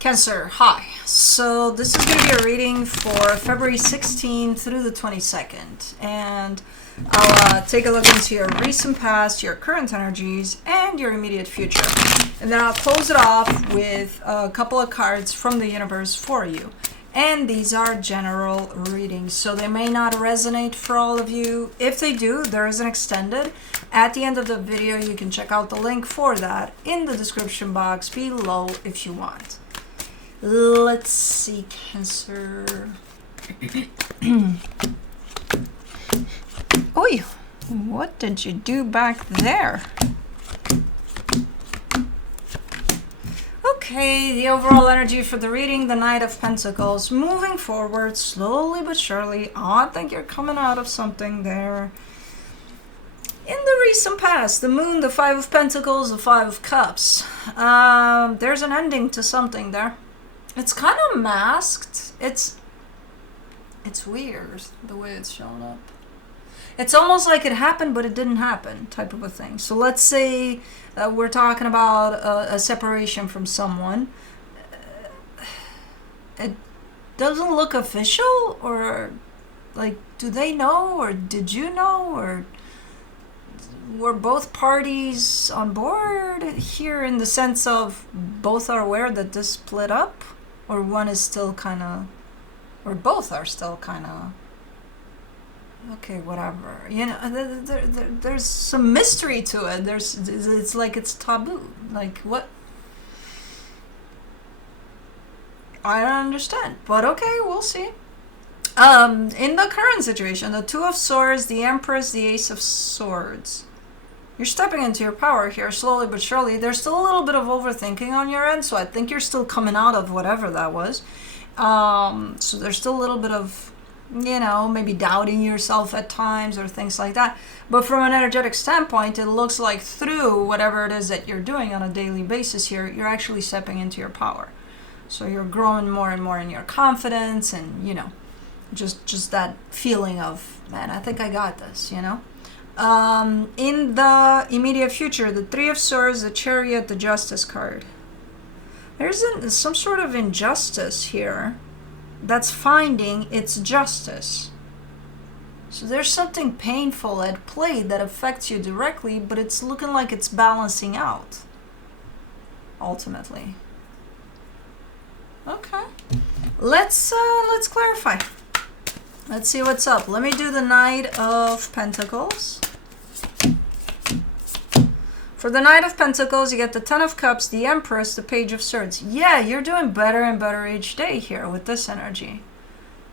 Cancer, hi. So this is going to be a reading for February 16th through the 22nd. And I'll take a look into your recent past, your current energies, and your immediate future. And then I'll close it off with a couple of cards from the universe for you. And these are general readings, so they may not resonate for all of you. If they do, there is an extended. At the end of the video, you can check out the link for that in the description box below if you want. Let's see, Cancer. Oi, what did you do back there? Okay, the overall energy for the reading, the Knight of Pentacles, moving forward slowly but surely. I think you're coming out of something there. In the recent past, the Moon, the Five of Pentacles, the Five of Cups. There's an ending to something there. It's kind of masked. It's weird the way it's shown up. It's almost like it happened, but it didn't happen, type of a thing. So let's say we're talking about a separation from someone. It doesn't look official, or like, do they know, or did you know, or were both parties on board here in the sense of both are aware that this split up, or one is still kind of, or both are still kind of, okay, whatever, you know, there's some mystery to it. It's like it's taboo. Like, what? I don't understand, but okay, we'll see. In the current situation, the Two of Swords, the Empress, the Ace of Swords. You're stepping into your power here, slowly but surely. There's still a little bit of overthinking on your end, so I think you're still coming out of whatever that was. So there's still a little bit of, you know, maybe doubting yourself at times or things like that. But from an energetic standpoint, it looks like through whatever it is that you're doing on a daily basis here, you're actually stepping into your power. So you're growing more and more in your confidence, and, you know, just that feeling of, man, I think I got this, you know. In the immediate future, the Three of Swords, the Chariot, the Justice card. There's some sort of injustice here that's finding its justice. So there's something painful at play that affects you directly, but it's looking like it's balancing out, ultimately. Okay. Let's clarify. Let's see what's up. Let me do the Knight of Pentacles. For the Knight of Pentacles, you get the Ten of Cups, the Empress, the Page of Swords. Yeah, you're doing better and better each day here with this energy.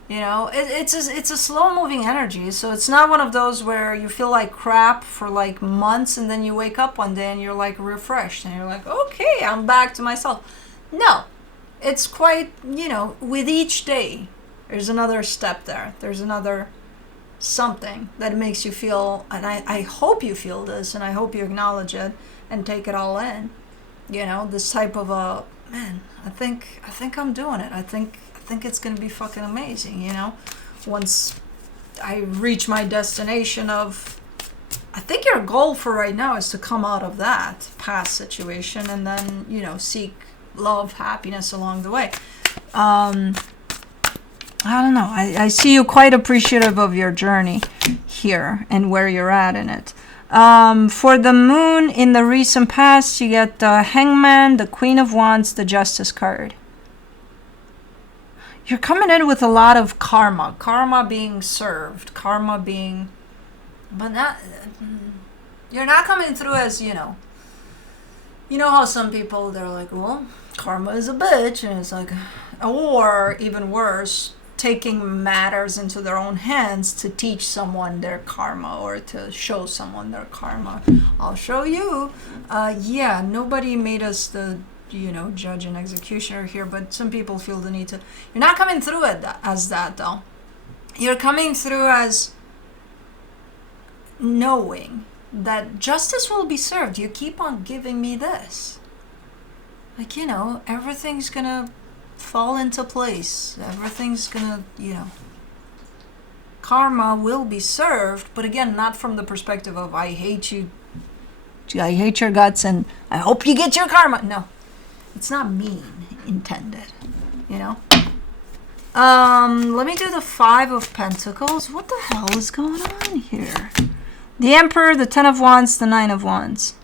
You know, it's a slow-moving energy, so it's not one of those where you feel like crap for like months and then you wake up one day and you're like refreshed and you're like, okay, I'm back to myself. No, it's quite, you know, with each day, there's another step there. There's another something that makes you feel, and I hope you feel this, and I hope you acknowledge it and take it all in. You know, this type of a, man, I think I'm doing it. I think it's gonna be fucking amazing, you know, once I reach my destination of, I think your goal for right now is to come out of that past situation and then, you know, seek love, happiness along the way. I don't know. I see you quite appreciative of your journey here and where you're at in it. For the Moon, in the recent past, you get the Hangman, the Queen of Wands, the Justice card. You're coming in with a lot of karma. Karma being served. Karma being... But not... You're not coming through as, you know... You know how some people, they're like, well, karma is a bitch. And it's like... Or, even worse, taking matters into their own hands to teach someone their karma or to show someone their karma. I'll show you. Yeah, nobody made us the, you know, judge and executioner here, but some people feel the need to. You're not coming through as that, though. You're coming through as knowing that justice will be served. You keep on giving me this. Like, you know, everything's gonna fall into place. Everything's gonna, you know, karma will be served, but again, not from the perspective of I hate you, I hate your guts and I hope you get your karma. No, it's not mean. intended, you know? Let me do the 5 of Pentacles. What the hell is going on here? The Emperor, the 10 of Wands, the 9 of Wands.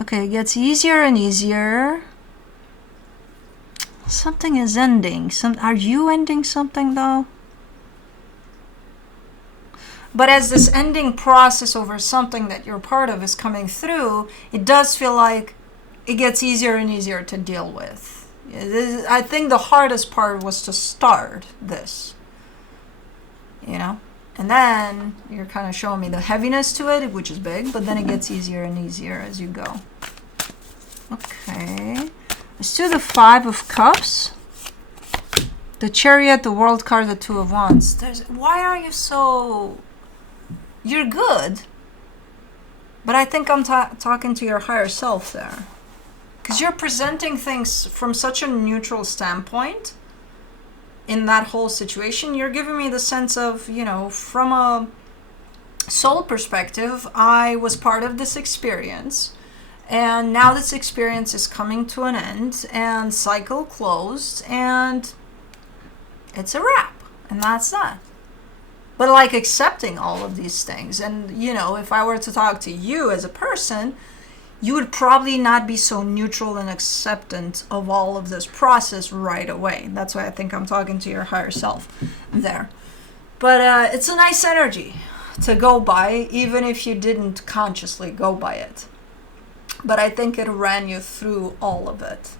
Okay, it gets easier and easier. Something is ending. Are you ending something, though? But as this ending process over something that you're part of is coming through, it does feel like it gets easier and easier to deal with. I think the hardest part was to start this, you know? And then you're kind of showing me the heaviness to it, which is big, but then it gets easier and easier as you go. Okay. Let's do the 5 of Cups. The Chariot, the World card, the 2 of Wands. Why are you so... You're good. But I think I'm talking to your higher self there. Because you're presenting things from such a neutral standpoint in that whole situation. You're giving me the sense of, you know, from a soul perspective, I was part of this experience. And now this experience is coming to an end and cycle closed and it's a wrap. And that's that. But like accepting all of these things. And, you know, if I were to talk to you as a person, you would probably not be so neutral and acceptant of all of this process right away. That's why I think I'm talking to your higher self there. But it's a nice energy to go by, even if you didn't consciously go by it. But I think it ran you through all of it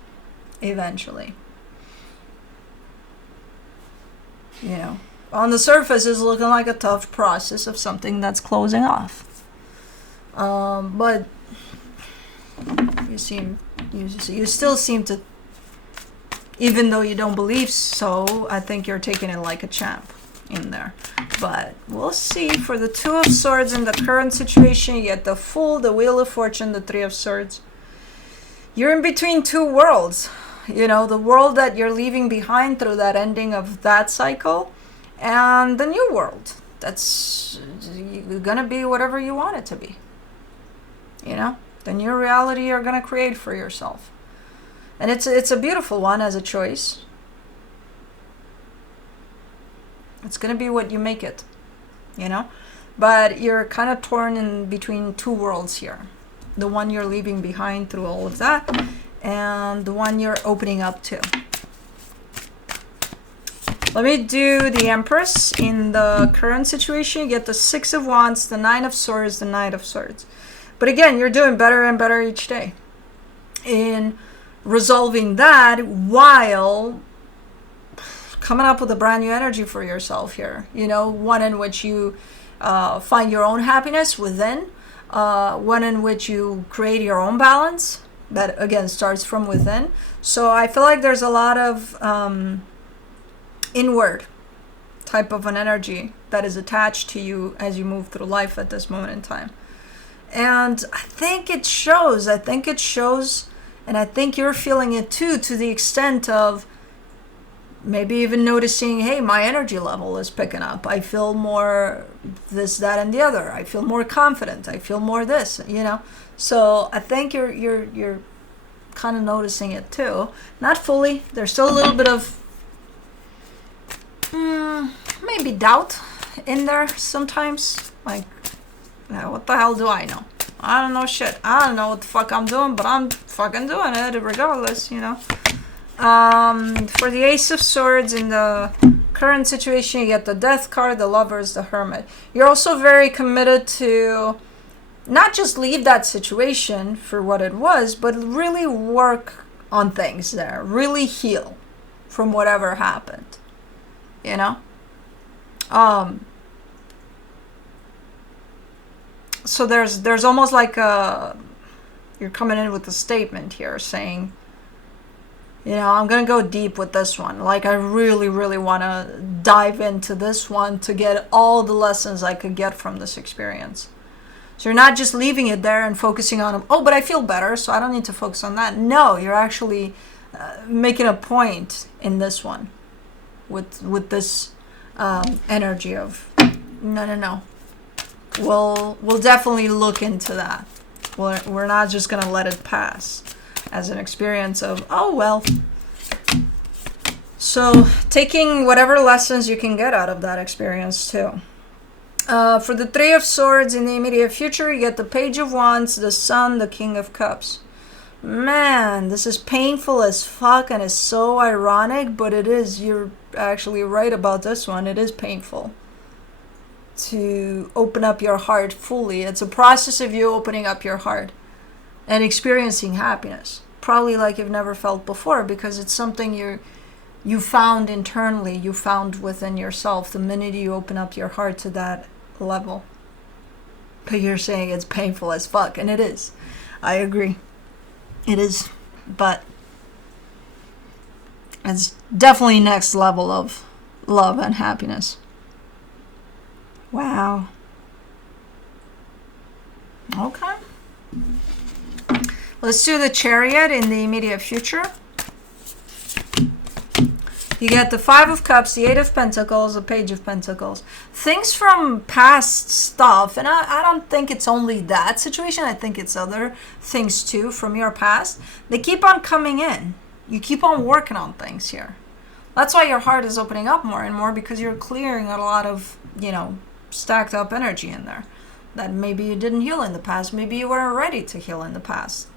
eventually. You know, on the surface it's looking like a tough process of something that's closing off. But you still seem to, even though you don't believe so, I think you're taking it like a champ in there. But we'll see. For the 2 of Swords in the current situation, you get the Fool, the Wheel of Fortune, the 3 of Swords. You're in between 2 worlds. You know, the world that you're leaving behind through that ending of that cycle, and the new world. That's gonna be whatever you want it to be. You know? The new reality you're going to create for yourself. And it's a beautiful one as a choice. It's going to be what you make it, you know? But you're kind of torn in between 2 worlds here. The one you're leaving behind through all of that, and the one you're opening up to. Let me do the Empress in the current situation. You get the 6 of Wands, the 9 of Swords, the Knight of Swords. But again, you're doing better and better each day in resolving that while coming up with a brand new energy for yourself here. You know, one in which you find your own happiness within, one in which you create your own balance that, again, starts from within. So I feel like there's a lot of inward type of an energy that is attached to you as you move through life at this moment in time. And I think it shows, and I think you're feeling it too, to the extent of maybe even noticing, hey, my energy level is picking up. I feel more this, that, and the other. I feel more confident. I feel more this, you know. So I think you're kind of noticing it too. Not fully. There's still a little bit of maybe doubt in there sometimes. Like, what the hell do I know? I don't know shit. I don't know what the fuck I'm doing, but I'm fucking doing it regardless, you know. For the Ace of Swords in the current situation, you get the Death card, the Lovers, the Hermit. You're also very committed to not just leave that situation for what it was, but really work on things there. Really heal from whatever happened, you know. So there's almost like you're coming in with a statement here saying, you know, I'm going to go deep with this one. Like, I really, really want to dive into this one to get all the lessons I could get from this experience. So you're not just leaving it there and focusing on, oh, but I feel better, so I don't need to focus on that. No, you're actually making a point in this one with this energy of, no. We'll definitely look into that. We're not just going to let it pass as an experience of, oh, well, So taking whatever lessons you can get out of that experience too. For the Three of Swords in the immediate future, you get the Page of Wands, the Sun, the King of Cups. Man, this is painful as fuck and it's so ironic, but it is. You're actually right about this one. It is painful to open up your heart fully. It's a process of you opening up your heart and experiencing happiness. Probably like you've never felt before, because it's something you found internally, you found within yourself the minute you open up your heart to that level. But you're saying it's painful as fuck, and it is. I agree. It is, but it's definitely next level of love and happiness. Wow. Okay. Let's do the Chariot in the immediate future. You get the Five of Cups, the Eight of Pentacles, the Page of Pentacles. Things from past stuff, and I don't think it's only that situation. I think it's other things too from your past. They keep on coming in. You keep on working on things here. That's why your heart is opening up more and more, because you're clearing a lot of, stacked up energy in there that maybe you didn't heal in the past. Maybe you weren't ready to heal in the past.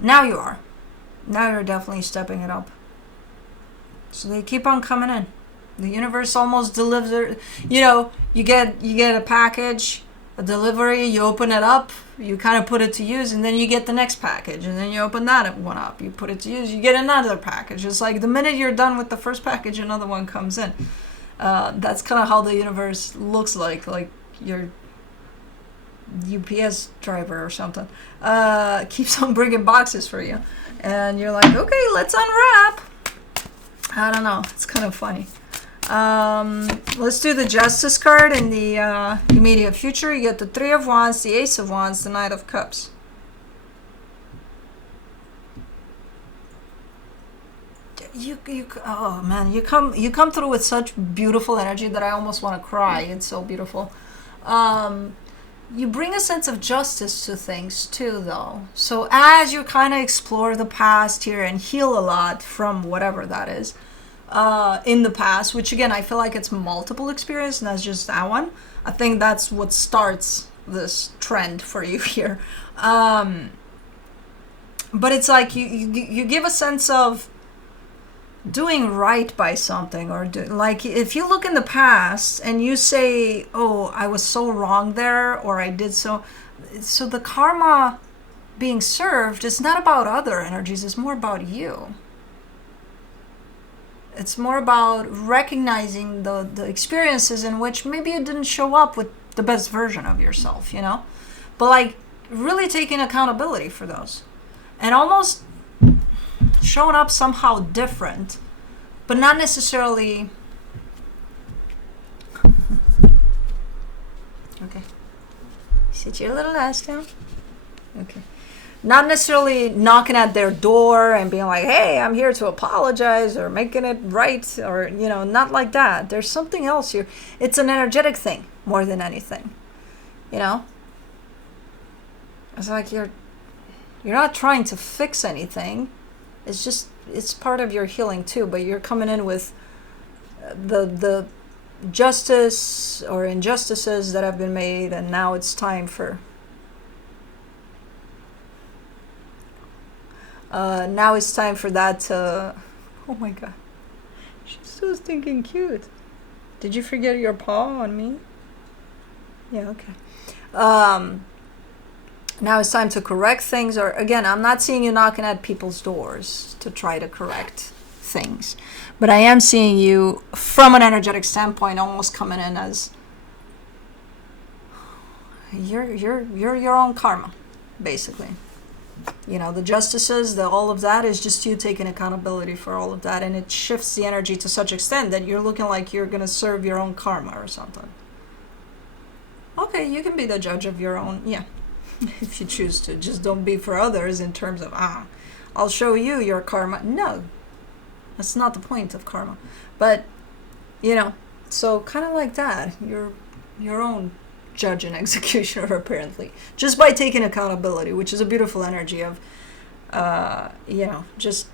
Now you are. Now you're definitely stepping it up. So they keep on coming in. The universe almost delivers. You get a package, a delivery, you open it up, you kind of put it to use, and then you get the next package, and then you open that one up, you put it to use, you get another package. It's like the minute you're done with the first package, another one comes in. That's kind of how the universe looks like your UPS driver or something. Keeps on bringing boxes for you. And you're like, okay, let's unwrap. I don't know. It's kind of funny. Let's do the Justice card in the immediate future. You get the Three of Wands, the Ace of Wands, the Knight of Cups. Oh man, you come through with such beautiful energy that I almost want to cry. It's so beautiful. You bring a sense of justice to things too, though. So as you kind of explore the past here and heal a lot from whatever that is in the past, which again, I feel like it's multiple experience, not just that one. I think that's what starts this trend for you here. But it's like you give a sense of doing right by something, or like if you look in the past and you say, oh, I was so wrong there, or I did so the karma being served is not about other energies, it's more about you. It's more about recognizing the experiences in which maybe you didn't show up with the best version of yourself, but like really taking accountability for those and almost showing up somehow different, but not necessarily. Okay. Sit your little ass down. Okay. Not necessarily knocking at their door and being like, hey, I'm here to apologize, or making it right, or, not like that. There's something else here. It's an energetic thing more than anything. It's like you're not trying to fix anything. It's part of your healing too, but you're coming in with the justice or injustices that have been made, and now it's time for that to. Oh my god, she's so stinking cute. Did you forget your paw on me? Yeah, okay. Now it's time to correct things, or again, I'm not seeing you knocking at people's doors to try to correct things, but I am seeing you from an energetic standpoint almost coming in as you're your own karma, basically. The justices, all of that is just you taking accountability for all of that, and it shifts the energy to such extent that you're looking like you're going to serve your own karma or something. Okay, you can be the judge of your own, yeah. If you choose to. Just don't be for others in terms of, I'll show you your karma. No, that's not the point of karma. But, so kind of like that. You're your own judge and executioner, apparently. Just by taking accountability, which is a beautiful energy of, just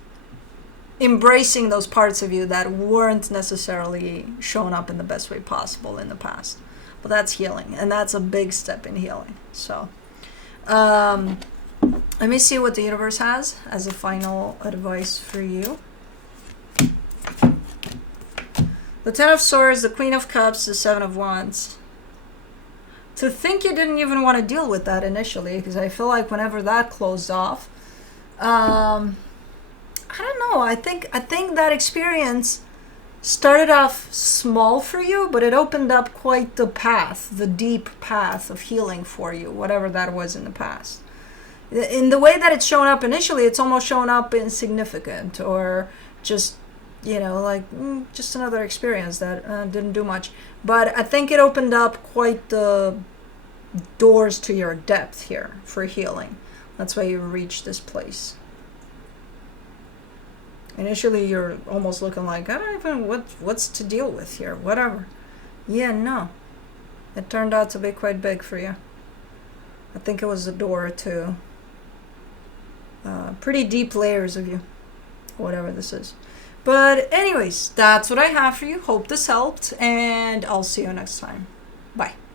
embracing those parts of you that weren't necessarily shown up in the best way possible in the past. But that's healing, and that's a big step in healing. So let me see what the universe has as a final advice for you. The Ten of Swords, the Queen of Cups, the Seven of Wands. To think you didn't even want to deal with that initially, because I feel like whenever that closed off, I don't know. I think that experience started off small for you, but it opened up quite the path, the deep path of healing for you, whatever that was in the past. In the way that it's shown up initially, it's almost shown up insignificant, or just, you know, like just another experience that didn't do much. But I think it opened up quite the doors to your depth here for healing. That's why you reached this place. Initially, you're almost looking like, I don't even, what's to deal with here, whatever. Yeah, no. It turned out to be quite big for you. I think it was the door to pretty deep layers of you, whatever this is. But anyways, that's what I have for you. Hope this helped, and I'll see you next time.